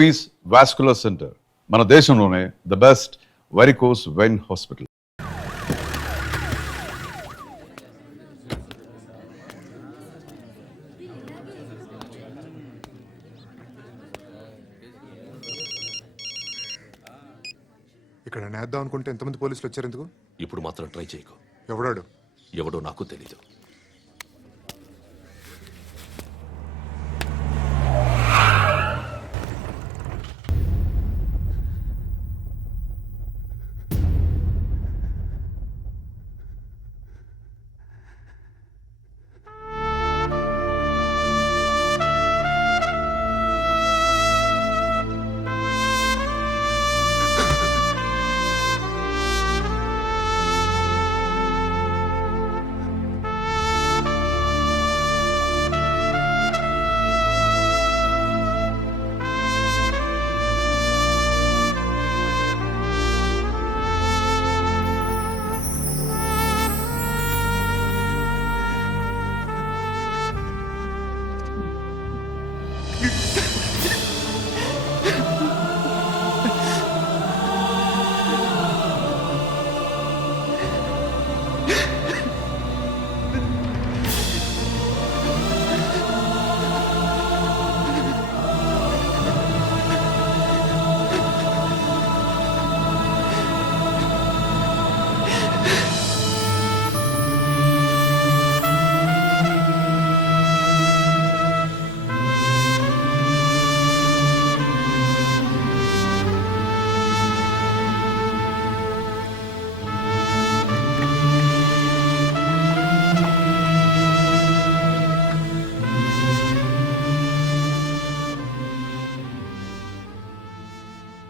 Piece vascular centre మన దేశంలోనే the best varicose vein hospital. ఇక్కడ నేద్దాం అనుకుంటే ఎంతమంది పోలీసులు వచ్చారు ఎందుకు? ఇప్పుడు మాత్రం ట్రై చేయకు. ఎవడాడు? ఎవడో నాకు తెలీదు.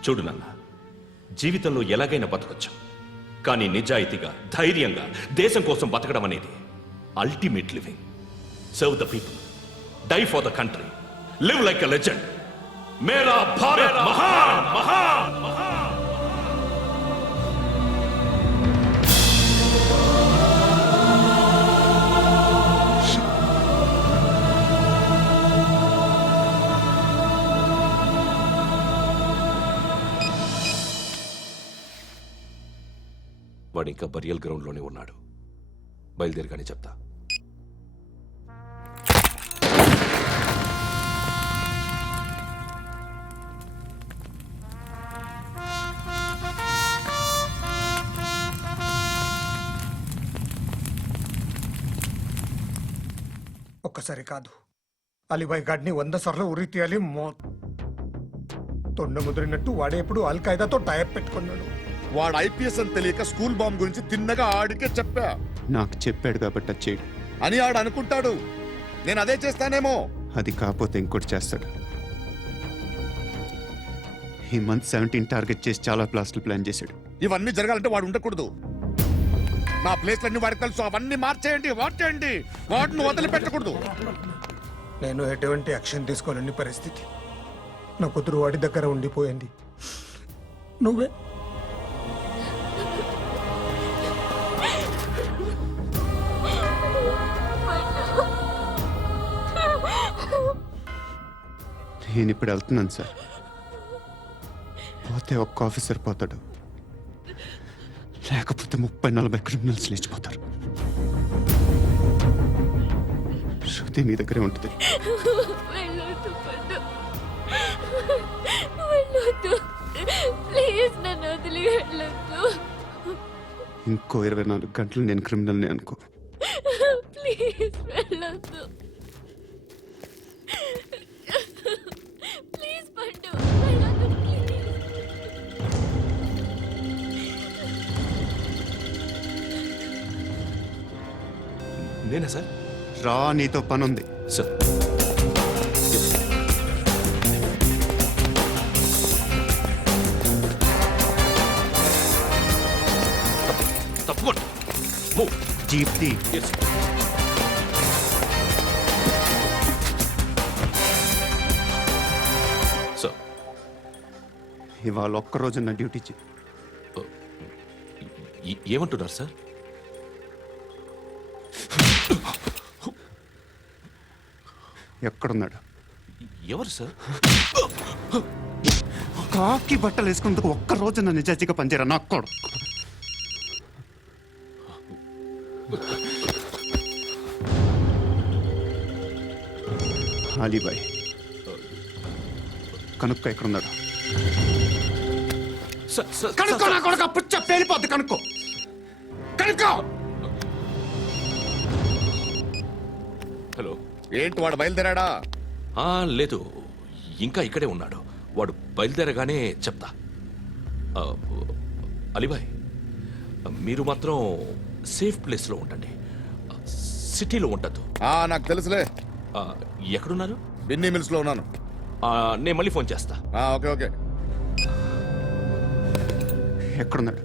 చూడు నాన్న, జీవితంలో ఎలాగైనా బతకొచ్చు, కానీ నిజాయితీగా ధైర్యంగా దేశం కోసం బతకడం అనేది ultimate living. Serve the people, die for the country, live like a legend. మేరా భారత్ మహాన్ మహాన్ మహాన్. వాడు ఇంకా బరియల్ గ్రౌండ్లోనే ఉన్నాడు. బయలుదేరగానే చెప్తా. ఒక్కసారి కాదు, అలీబాయ్ గాడిని 100 సార్లు ఉరి తీయాలి. తొండ ముదిరినట్టు వాడే ఎప్పుడు అల్ ఖైదాతో టైప్ పెట్టుకున్నాడు. వాడు ఐపీఎస్ అని తెలియక స్కూల్ బాంబ్ గురించి తిన్నగా ఆడికే చెప్పా. నాకు చెప్పాడు కాబట్టి అది చేయడు అని ఆడు అనుకుంటాడు. నేను అదే చేస్తానేమో. అది కాకపోతే ఇంకోటి చేస్తాడు. ఈ మంత్ 17 టార్గెట్ చేసి చాలా ప్లాస్టులు ప్లాన్ చేశాడు. ఇవన్నీ జరగాలంటే వాడు ఉండకూడదు. నా ప్లేస్లన్నీ వాడికి తెలుసు. అవన్నీ మార్చేయండి, వాటేయండి. వాటిని వదిలిపెట్టకూడదు. నేను ఎటువంటి యాక్షన్ తీసుకోలేని పరిస్థితి. నా కూతురు వాడి దగ్గర ఉండిపోయింది. నువ్వే నేను ఇప్పుడు వెళ్తున్నాను సార్. పోతే ఒక్క ఆఫీసర్ పోతాడు, లేకపోతే 30-40 క్రిమినల్స్ లేచిపోతారు. శృతి నీ దగ్గరే ఉంటుంది. ఇంకో 24 గంటలు నేను క్రిమినల్ని అనుకో. నేనా సార్? రా, నీతో పనుంది సార్. తప్పకుండా జీప్తి. సార్, ఇవాళ ఒక్కరోజు నా డ్యూటీ ఏమంటున్నారు సార్? ఎక్కడున్నాడు? ఎవరు సార్? కాకి బట్టలు వేసుకున్నందుకు ఒక్క రోజు నా నిజాయితీగా పనిచేయరా నా కొడుకు. అలీబాయ్ కనుక్కో ఎక్కడున్నాడు. కనుక్కో నా కొడుకు, పుచ్చ పేలిపోద్ది. కనుక్కో కనుక్కో. హలో. ఏంటి వాడు బయలుదేరాడా? లేదు, ఇంకా ఇక్కడే ఉన్నాడు. వాడు బయలుదేరగానే చెప్తా. ఆ, అలీబాయ్, మీరు మాత్రం సేఫ్ ప్లేస్లో ఉండండి, సిటీలో ఉండద్దు. నాకు తెలుసులే. ఎక్కడున్నారు? బిన్నీ మిల్స్ లో ఉన్నాను. నేను మళ్ళీ ఫోన్ చేస్తా. Okay okay. ఎక్కడున్నాడు?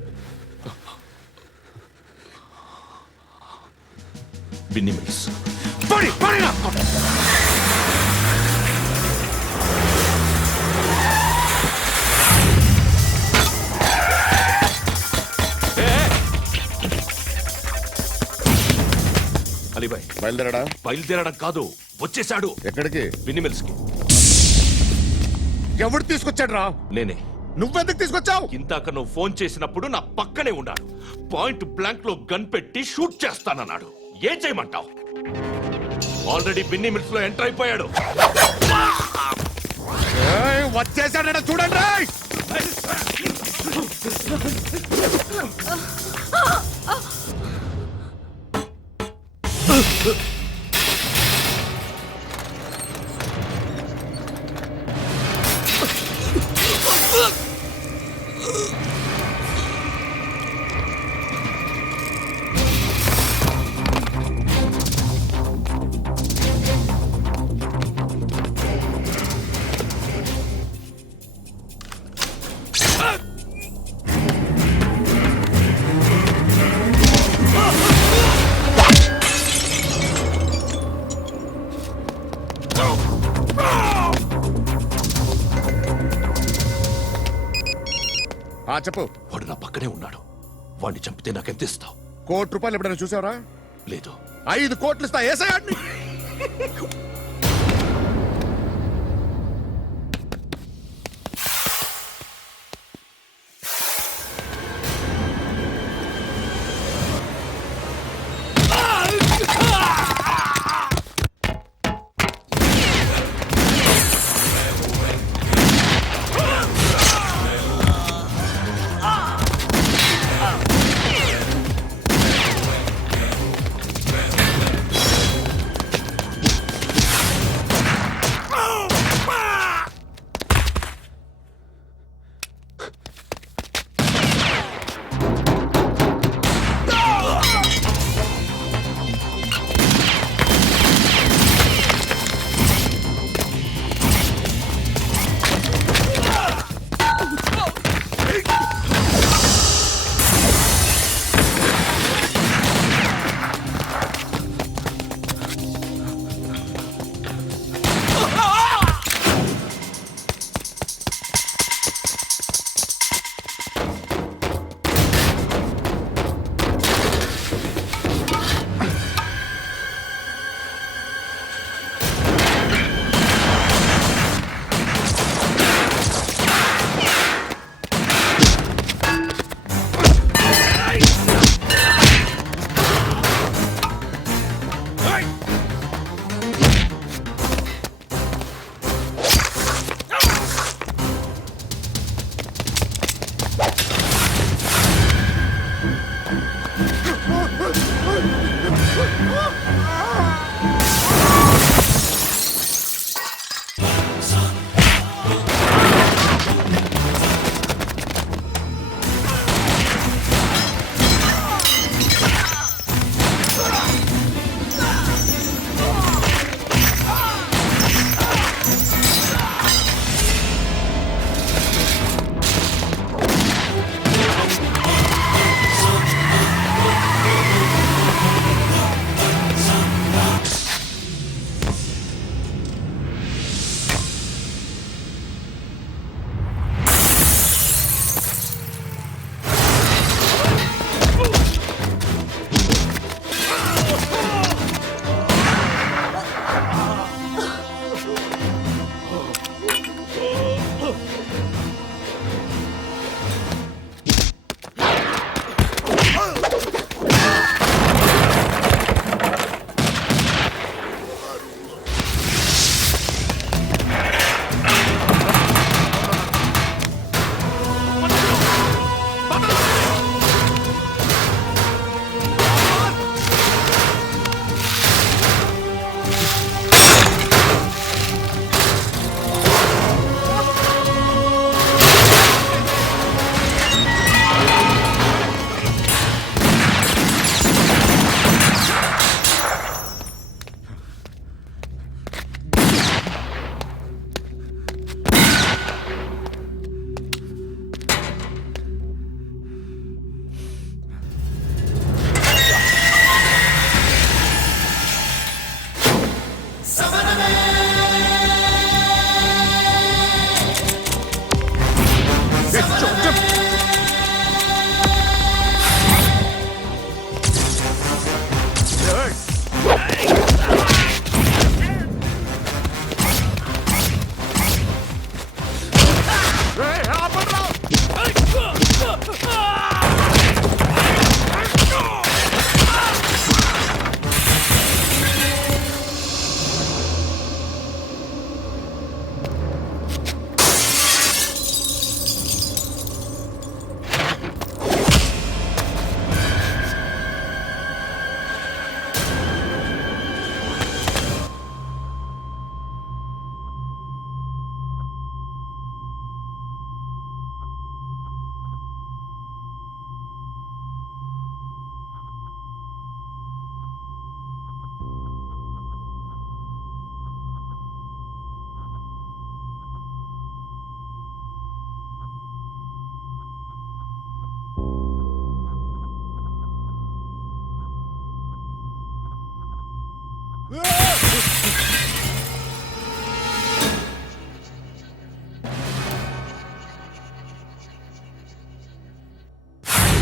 బిన్నీ మిల్స్. అలీబాయ్ బయలుదేరాడా? బయలుదేరడం కాదు, వచ్చేశాడు. ఎక్కడికి? బిన్నీ మిల్స్ కి. ఎవడు తీసుకొచ్చాడు రా? నేనే. నువ్వెందుకు తీసుకొచ్చావు? ఇందాక నువ్వు ఫోన్ చేసినప్పుడు నా పక్కనే ఉన్నాడు. పాయింట్ బ్లాంక్ లో గన్ పెట్టి షూట్ చేస్తానన్నాడు. ఏం చేయమంటావు? ఆల్రెడీ బిన్నీ మిల్స్ లో ఎంటర్ అయిపోయాడు. వచ్చేసాడ చూడండి రేయ్. చెప్పు. వాడు నా పక్కనే ఉన్నాడు. వాడిని చంపితే నాకెంత ఇస్తావు? ₹1,00,00,000 ఎప్పుడైనా చూసావరా? లేదు. 5 కోట్లు ఇస్తా. ఏసయాడిని.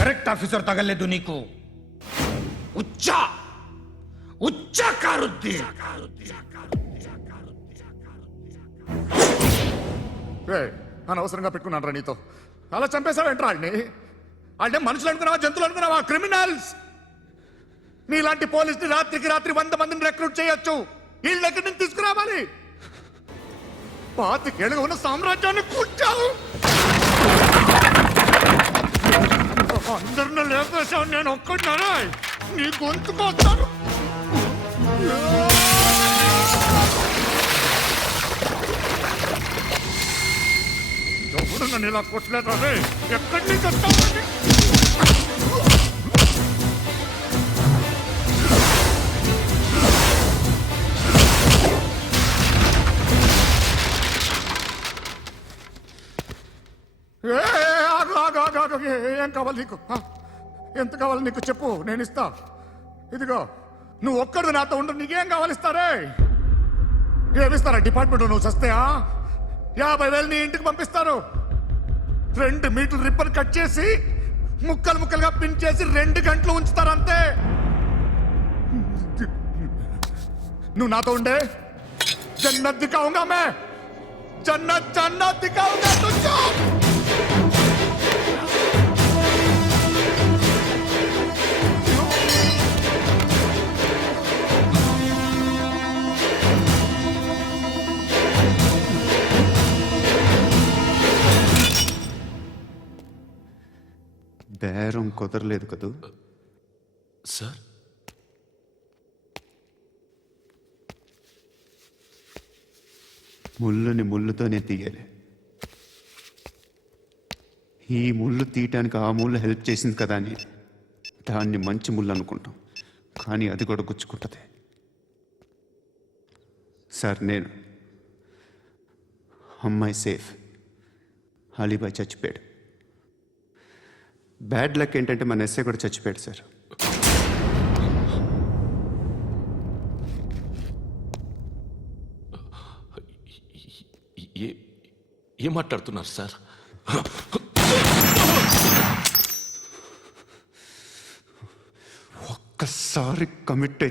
కరెక్ట్ ఆఫీసర్ తగలేదు నీకు. ఉచ్చ కారుద్ది. అనవసరంగా పెట్టుకున్నాను రా నీతో. అలా చంపేశావేంట్రా ఆడిని? అంటే మనుషులు అనుకున్నావా, జంతువులు అనుకున్నావా? క్రిమినల్స్. నీలాంటి పోలీసుని రాత్రికి రాత్రి 100 మందిని రిక్రూట్ చేయొచ్చు. వీళ్ళ దగ్గర నుంచి తీసుకురావాలి. 25 ఏళ్ళుగా ఉన్న సామ్రాజ్యాన్ని కూర్చావు. అందరిని లేపేశావు, నేను ఒక్కడినారా? నీ గొంతుకొస్తాను. ఎవడు నన్ను ఇలా కొట్టలేదా? ఎక్కడి నుంచి వస్తావు? ఏం కావాలి నీకు? ఎంత కావాలి నీకు చెప్పు, నేను ఇస్తా. ఇదిగో నువ్వు ఒక్కడు నాతో ఉండు. నీకేం కావాలి ఇస్తారే? ఏమిస్తారా డిపార్ట్మెంట్? నువ్వు చస్తేయా 50,000 నీ ఇంటికి పంపిస్తారు. 2 మీటర్లు రిబ్బన్ కట్ చేసి ముక్కలు ముక్కలుగా పిన్ చేసి 2 గంటలు ఉంచుతారు అంతే. నువ్వు నాతో ఉండే జన్నత్ దిఖాऊंगा मैं. जन्नत दिखाऊंगा तुझको. బేరం కుదరలేదు కదూ? సార్, ముళ్ళుని ముళ్ళుతోనే తీయాలి. ఈ ముళ్ళు తీయటానికి ఆ ముళ్ళు హెల్ప్ చేసింది కదా అని దాన్ని మంచి ముళ్ళు అనుకుంటాం, కానీ అది కూడా గుచ్చుకుంటుంది. సార్, నేను అమ్మాయి సేఫ్, అలీబాయ్ చచ్చిపోయాడు. బ్యాడ్ లక్ ఏంటంటే మన ఎస్ఐ కూడా చచ్చిపోయాడు సార్. ఏం మాట్లాడుతున్నారు సార్? ఒక్కసారి కమిట్